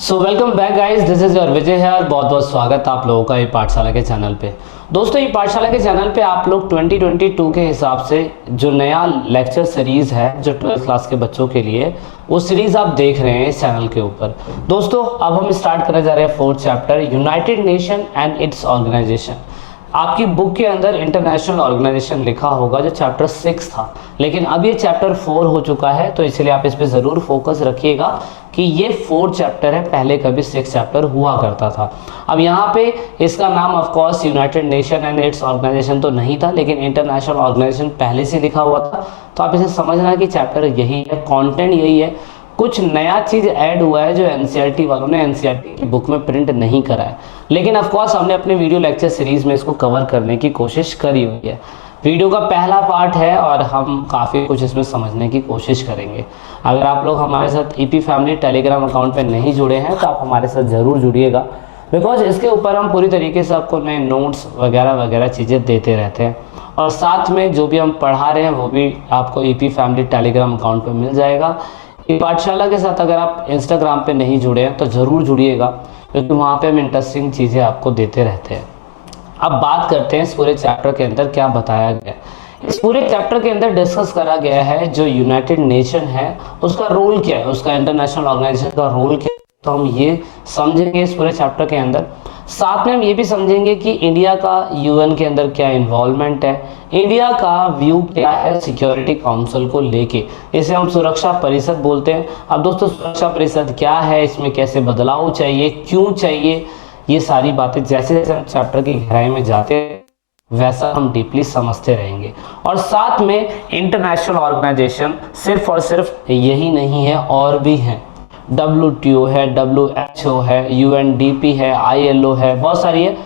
So welcome back guys, this is your Vijay है और बहुत बहुत स्वागत है आप लोगों का ये पाठशाला के चैनल पे। दोस्तों, ये पाठशाला के चैनल पे आप लोग 2022 के हिसाब से जो नया लेक्चर सीरीज है जो 12th क्लास के बच्चों के लिए, वो सीरीज आप देख रहे हैं इस चैनल के ऊपर। दोस्तों, अब हम स्टार्ट करने जा रहे हैं 4th chapter, United Nation and its organisation. आपकी बुक के अंदर इंटरनेशनल ऑर्गेनाइजेशन लिखा होगा जो चैप्टर 6 था, लेकिन अब ये चैप्टर 4 हो चुका है, तो इसलिए आप इस पे ज़रूर फोकस रखिएगा कि ये 4th चैप्टर है, पहले कभी 6th चैप्टर हुआ करता था। अब यहाँ पे इसका नाम of course United Nation and its organisation तो नहीं था, लेकिन इंटरनेशनल ऑर्गेनाइजेशन पहले से लिखा हुआ था, तो आप इसे समझना कि चैप्टर यही है, कंटेंट यही है। कुछ नया चीज ऐड हुआ है जो एनसीईआरटी वालों ने एनसीईआरटी की बुक में प्रिंट नहीं करा है, लेकिन ऑफ कोर्स हमने अपने वीडियो लेक्चर सीरीज में इसको कवर करने की कोशिश करी हुई है। वीडियो का पहला पार्ट है और हम काफ़ी कुछ इसमें समझने की कोशिश करेंगे। अगर आप लोग हमारे साथ ईपी फैमिली टेलीग्राम अकाउंट पे नहीं जुड़े हैं तो आप हमारे साथ ज़रूर जुड़िएगा, बिकॉज इसके ऊपर हम पूरी तरीके से आपको नए नोट्स वगैरह वगैरह चीज़ें देते रहते हैं, और साथ में जो भी हम पढ़ा रहे हैं वो भी आपको ईपी फैमिली टेलीग्राम अकाउंट पर मिल जाएगा। पाठशाला के साथ अगर आप इंस्टाग्राम पे नहीं जुड़े हैं तो ज़रूर जुड़िएगा, क्योंकि वहाँ पे हम इंटरेस्टिंग चीज़ें आपको देते रहते हैं। अब बात करते हैं इस पूरे चैप्टर के अंदर क्या बताया गया है। इस पूरे चैप्टर के अंदर डिस्कस करा गया है जो यूनाइटेड नेशन है उसका रोल क्या है, उसका इंटरनेशनल ऑर्गेनाइजेशन का रोल क्या है, तो हम ये समझेंगे इस पूरे चैप्टर के अंदर। साथ में हम ये भी समझेंगे कि इंडिया का यूएन के अंदर क्या इन्वॉल्वमेंट है, इंडिया का व्यू क्या है सिक्योरिटी काउंसिल को लेके, इसे हम सुरक्षा परिषद बोलते हैं। अब दोस्तों, सुरक्षा परिषद क्या है, इसमें कैसे बदलाव चाहिए, क्यों चाहिए, ये सारी बातें जैसे जैसे हम चैप्टर की गहराई में जाते हैं वैसा हम डीपली समझते रहेंगे। और साथ में इंटरनेशनल ऑर्गेनाइजेशन सिर्फ और सिर्फ यही नहीं है, और भी हैं। WTO है, WHO है, UNDP है, ILO है, बहुत सारी है।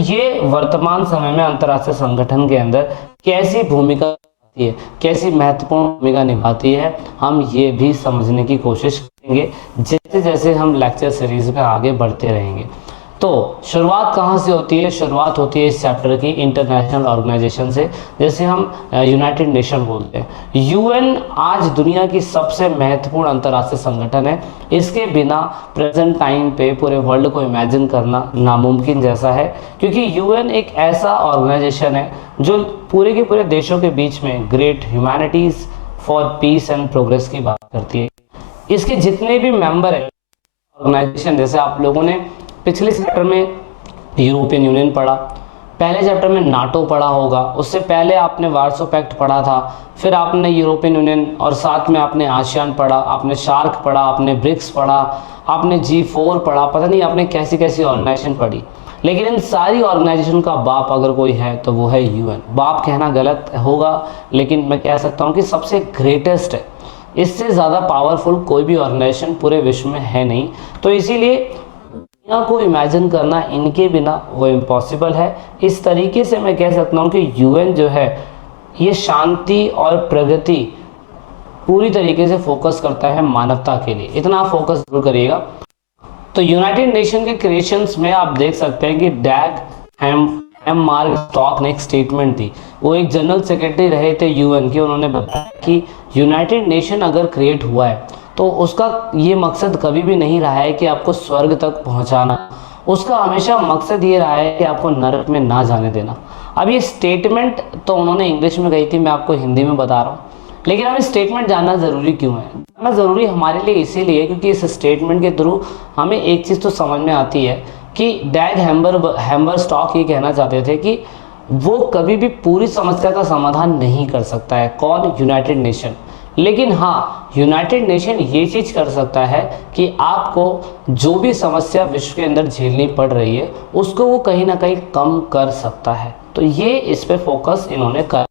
ये वर्तमान समय में अंतर्राष्ट्रीय संगठन के अंदर कैसी भूमिका निभाती है, कैसी महत्वपूर्ण भूमिका निभाती है, हम ये भी समझने की कोशिश करेंगे जैसे जैसे हम लेक्चर सीरीज में आगे बढ़ते रहेंगे। तो शुरुआत कहाँ से होती है? शुरुआत होती है इस चैप्टर की इंटरनेशनल ऑर्गेनाइजेशन से, जैसे हम यूनाइटेड नेशन बोलते हैं। यूएन आज दुनिया की सबसे महत्वपूर्ण अंतर्राष्ट्रीय संगठन है। इसके बिना प्रेजेंट टाइम पे पूरे वर्ल्ड को इमेजिन करना नामुमकिन जैसा है, क्योंकि यूएन एक ऐसा ऑर्गेनाइजेशन है जो पूरे के पूरे देशों के बीच में great humanities for piece and progress की बात करती है। इसके जितने भी मेंबर है ऑर्गेनाइजेशन, जैसे आप लोगों ने पिछले चैप्टर में यूरोपियन यूनियन पढ़ा, पहले चैप्टर में नाटो पढ़ा होगा, उससे पहले आपने वार्सो पैक्ट पढ़ा था, फिर आपने यूरोपियन यूनियन और साथ में आपने आसियान पढ़ा, आपने शार्क पढ़ा, आपने ब्रिक्स पढ़ा, आपने G4 पढ़ा, पता नहीं आपने कैसी कैसी ऑर्गेनाइजेशन पढ़ी। लेकिन इन सारी ऑर्गेनाइजेशन का बाप अगर कोई है तो वो है यूएन। बाप कहना गलत होगा, लेकिन मैं कह सकता हूँ कि सबसे ग्रेटेस्ट है। इससे ज़्यादा पावरफुल कोई भी ऑर्गेनाइजेशन पूरे विश्व में है नहीं, तो इसीलिए दुनिया को इमेजिन करना इनके बिना वो इम्पॉसिबल है। इस तरीके से मैं कह सकता हूँ कि यूएन जो है ये शांति और प्रगति पूरी तरीके से फोकस करता है मानवता के लिए, इतना फोकस जरूर करिएगा। तो यूनाइटेड नेशन के क्रिएशंस में आप देख सकते हैं कि डैग हैममार्कस्टॉक ने एक स्टेटमेंट दी। वो एक जनरल सेक्रेटरी रहे थे यूएन के, उन्होंने बताया कि यूनाइटेड नेशन अगर क्रिएट हुआ है तो उसका ये मकसद कभी भी नहीं रहा है कि आपको स्वर्ग तक पहुंचाना, उसका हमेशा मकसद ये रहा है कि आपको नरक में ना जाने देना। अब ये स्टेटमेंट तो उन्होंने इंग्लिश में कही थी, मैं आपको हिंदी में बता रहा हूँ, लेकिन अब स्टेटमेंट जानना ज़रूरी क्यों है? जानना ज़रूरी हमारे लिए इसीलिए क्योंकि इस स्टेटमेंट के थ्रू हमें एक चीज़ तो समझ में आती है कि डैग हैमरस्टॉक ये कहना चाहते थे कि वो कभी भी पूरी समस्या का समाधान नहीं कर सकता है। कौन? United nation. लेकिन हाँ, यूनाइटेड नेशन ये चीज़ कर सकता है कि आपको जो भी समस्या विश्व के अंदर झेलनी पड़ रही है उसको वो कहीं ना कहीं कम कर सकता है। तो ये इस पे फोकस इन्होंने कर।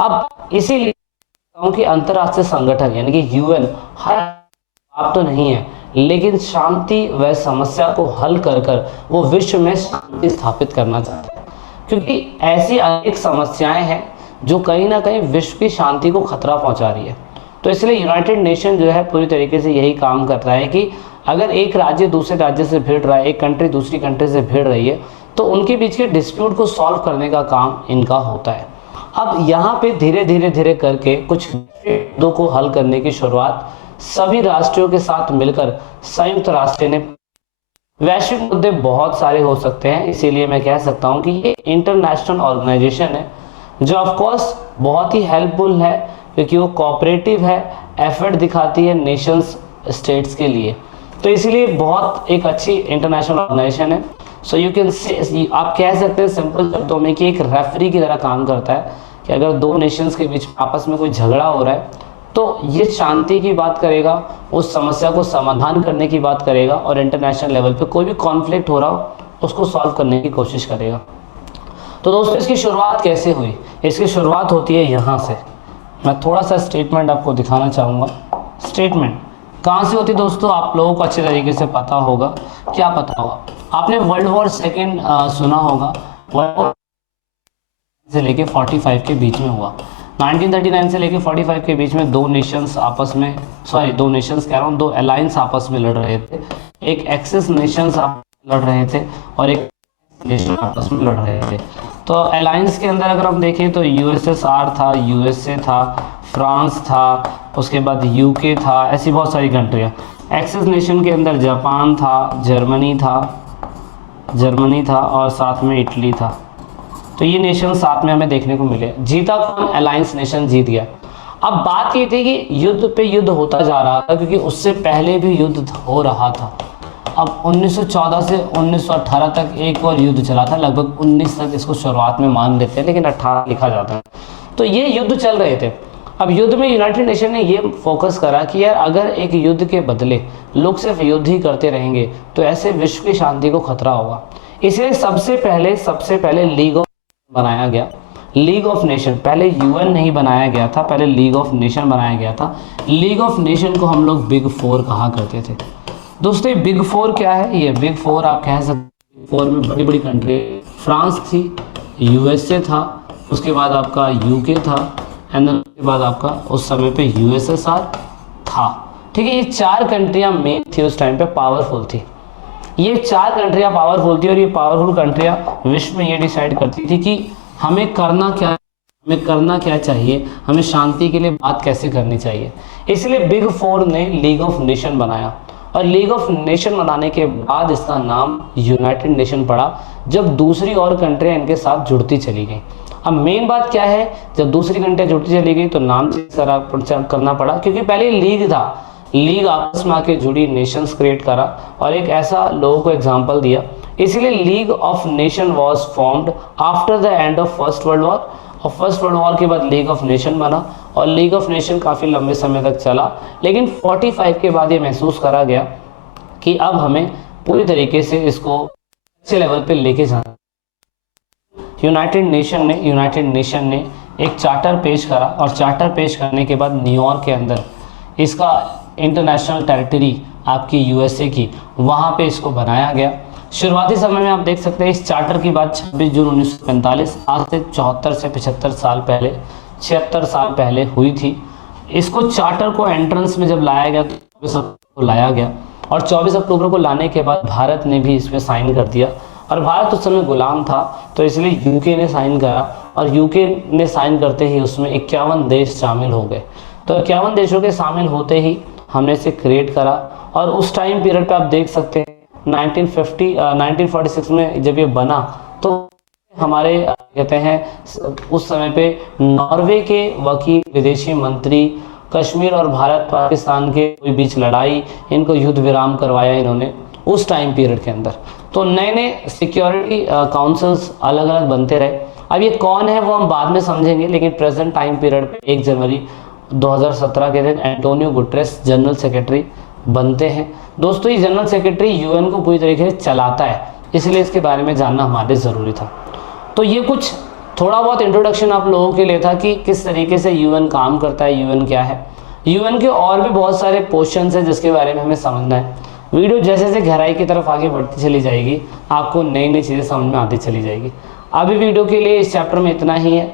अब इसीलिए कि अंतर्राष्ट्रीय संगठन यानी कि यूएन हर आप तो नहीं है, लेकिन शांति व समस्या को हल कर कर वो विश्व में शांति स्थापित करना चाहता है, क्योंकि ऐसी अनेक समस्याएं हैं जो कहीं ना कहीं विश्व की शांति को खतरा पहुंचा रही है। तो इसलिए यूनाइटेड नेशन जो है पूरी तरीके से यही काम करता है कि अगर एक राज्य दूसरे राज्य से भिड़ रहा है, एक कंट्री दूसरी कंट्री से भिड़ रही है, तो उनके बीच के डिस्प्यूट को सॉल्व करने का काम इनका होता है। अब यहाँ पे धीरे धीरे करके कुछ मुद्दों को हल करने की शुरुआत सभी राष्ट्रों के साथ मिलकर संयुक्त राष्ट्र ने वैश्विक मुद्दे बहुत सारे हो सकते हैं, इसीलिए मैं कह सकता हूं कि ये इंटरनेशनल ऑर्गेनाइजेशन है जो ऑफ कोर्स बहुत ही हेल्पफुल है, क्योंकि वो कोऑपरेटिव है, एफर्ट दिखाती है नेशंस स्टेट्स के लिए, तो इसीलिए बहुत एक अच्छी इंटरनेशनल ऑर्गेनाइजेशन है। सो यू कैन से, आप कह सकते हैं सिंपल शब्दों में कि एक रेफरी की तरह काम करता है, कि अगर दो नेशंस के बीच आपस में कोई झगड़ा हो रहा है तो ये शांति की बात करेगा, उस समस्या को समाधान करने की बात करेगा, और इंटरनेशनल लेवल पे कोई भी कॉन्फ्लिक्ट हो रहा हो उसको सॉल्व करने की कोशिश करेगा। तो दोस्तों इसकी शुरुआत कैसे हुई? इसकी शुरुआत होती है यहाँ से। मैं थोड़ा सा स्टेटमेंट आपको दिखाना चाहूँगा। स्टेटमेंट कहाँ से होती है दोस्तों? आप लोगों को अच्छे तरीके से पता होगा। क्या पता होगा? आपने वर्ल्ड वॉर सेकेंड सुना होगा। वर्ल्ड वॉर से लेके 45 के बीच में हुआ। 1939 से लेके 45 के बीच में दो नेशंस आपस में, दो नेशंस कह रहा हूँ, दो अलायंस आपस में लड़ रहे थे। एक एक्सिस नेशंस लड़ रहे थे और एक नेशन आपस में लड़ रहे थे। तो अलायंस के अंदर अगर हम देखें तो यूएसएसआर था, यूएसए था, फ्रांस था, उसके बाद यूके था, ऐसी बहुत सारी कंट्रियाँ। एक्सिस नेशन के अंदर जापान था, जर्मनी था और साथ में इटली था। तो ये नेशन साथ में हमें देखने को मिले। जीता कौन? अलायंस नेशन जीत गया। अब बात ये थी कि युद्ध पे युद्ध होता जा रहा था, क्योंकि उससे पहले भी युद्ध हो रहा था। अब 1914 से 1918 तक एक और युद्ध चला था, लगभग 19 तक इसको शुरुआत में मान लेते हैं, लेकिन 18 लिखा जाता है। तो ये युद्ध चल रहे थे। अब युद्ध में यूनाइटेड नेशन ने ये फोकस करा कि यार अगर एक युद्ध के बदले लोग सिर्फ युद्ध ही करते रहेंगे तो ऐसे विश्व की शांति को खतरा होगा। इसलिए सबसे पहले लीग ऑफ बनाया गया। लीग ऑफ नेशन, पहले यूएन नहीं बनाया गया था, पहले लीग ऑफ नेशन बनाया गया था। लीग ऑफ नेशन को हम लोग बिग फोर कहा करते थे। दोस्तों बिग फोर क्या है? ये बिग फोर आप कह सकते हैं। फोर में बड़ी बड़ी कंट्री, फ्रांस थी, यूएसए था, उसके बाद आपका यूके था, एंड उसके बाद आपका उस समय पे यूएसएसआर था। ठीक है, ये चार कंट्रियां मेन थी उस टाइम पे, पावरफुल थी। ये चार कंट्रियां पावरफुल थी और ये पावरफुल कंट्रियां विश्व में ये डिसाइड करती थी कि हमें करना क्या चाहिए, हमें शांति के लिए बात कैसे करनी चाहिए। इसलिए बिग फोर ने लीग ऑफ नेशन बनाया, और लीग ऑफ नेशन बनाने के बाद इसका नाम यूनाइटेड नेशन पड़ा, जब दूसरी और कंट्रियां इनके साथ जुड़ती चली गई। अब मेन बात क्या है, जब दूसरी कंट्रियां जुड़ती चली गई तो नाम चेंज करना पड़ा, क्योंकि पहले लीग था। लीग आपस में आके जुड़ी, नेशंस क्रिएट करा और एक ऐसा लोगों को एग्जांपल दिया। इसलिए league of nation was formed after the end of first world war, और फर्स्ट वर्ल्ड वॉर के बाद लीग ऑफ नेशन बना, और लीग ऑफ नेशन काफ़ी लंबे समय तक चला। लेकिन 45 के बाद ये महसूस करा गया कि अब हमें पूरी तरीके से इसको अच्छे लेवल पे लेके जाना। यूनाइटेड नेशन ने एक चार्टर पेश करा, और चार्टर पेश करने के बाद न्यूयॉर्क के अंदर इसका इंटरनेशनल टेरिटरी आपकी यूएसए की, वहाँ पे इसको बनाया गया। शुरुआती समय में आप देख सकते हैं इस चार्टर की बात 26 जून 1945, आज से 74 से 75 साल पहले, 76 साल पहले हुई थी। इसको चार्टर को एंट्रेंस में जब लाया गया तो 24 अक्टूबर को लाया गया, और 24 अक्टूबर को लाने के बाद भारत ने भी इसमें साइन कर दिया। और भारत उस समय गुलाम था, तो इसलिए यूके ने साइन करा, और यूके ने साइन करते ही उसमें 51 देश शामिल हो गए। तो 51 देशों के शामिल होते ही हमने इसे क्रिएट करा, और उस टाइम पीरियड पे आप देख सकते हैं 1946 में जब ये बना, तो हमारे कहते हैं उस समय पे नॉर्वे के वकील, विदेशी मंत्री, कश्मीर और भारत पाकिस्तान के बीच लड़ाई, इनको युद्ध विराम करवाया इन्होंने उस टाइम पीरियड के अंदर। तो नए नए सिक्योरिटी काउंसिल्स अलग अलग बनते रहे। अब ये कौन है वो हम बाद में समझेंगे, लेकिन प्रेजेंट टाइम पीरियड पे 1 जनवरी 2017 के दिन एंटोनियो गुटेरेस जनरल सेक्रेटरी बनते हैं। दोस्तों ये जनरल सेक्रेटरी यूएन को पूरी तरीके से चलाता है, इसलिए इसके बारे में जानना हमारे ज़रूरी था। तो ये कुछ थोड़ा बहुत इंट्रोडक्शन आप लोगों के लिए था कि किस तरीके से यूएन काम करता है, यूएन क्या है। यूएन के और भी बहुत सारे क्वेश्चंस हैं जिसके बारे में हमें समझना है। वीडियो जैसे जैसे गहराई की तरफ आगे बढ़ती चली जाएगी, आपको नई नई चीज़ें समझ में आती चली जाएगी। अभी वीडियो के लिए इस चैप्टर में इतना ही है।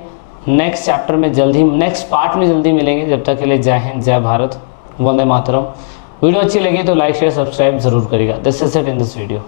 नेक्स्ट चैप्टर में जल्दी, नेक्स्ट पार्ट में जल्दी मिलेंगे। जब तक के लिए जय हिंद, जय भारत, वंदे मातरम। वीडियो अच्छी लगी तो लाइक शेयर सब्सक्राइब जरूर करिएगा। This is it in this video.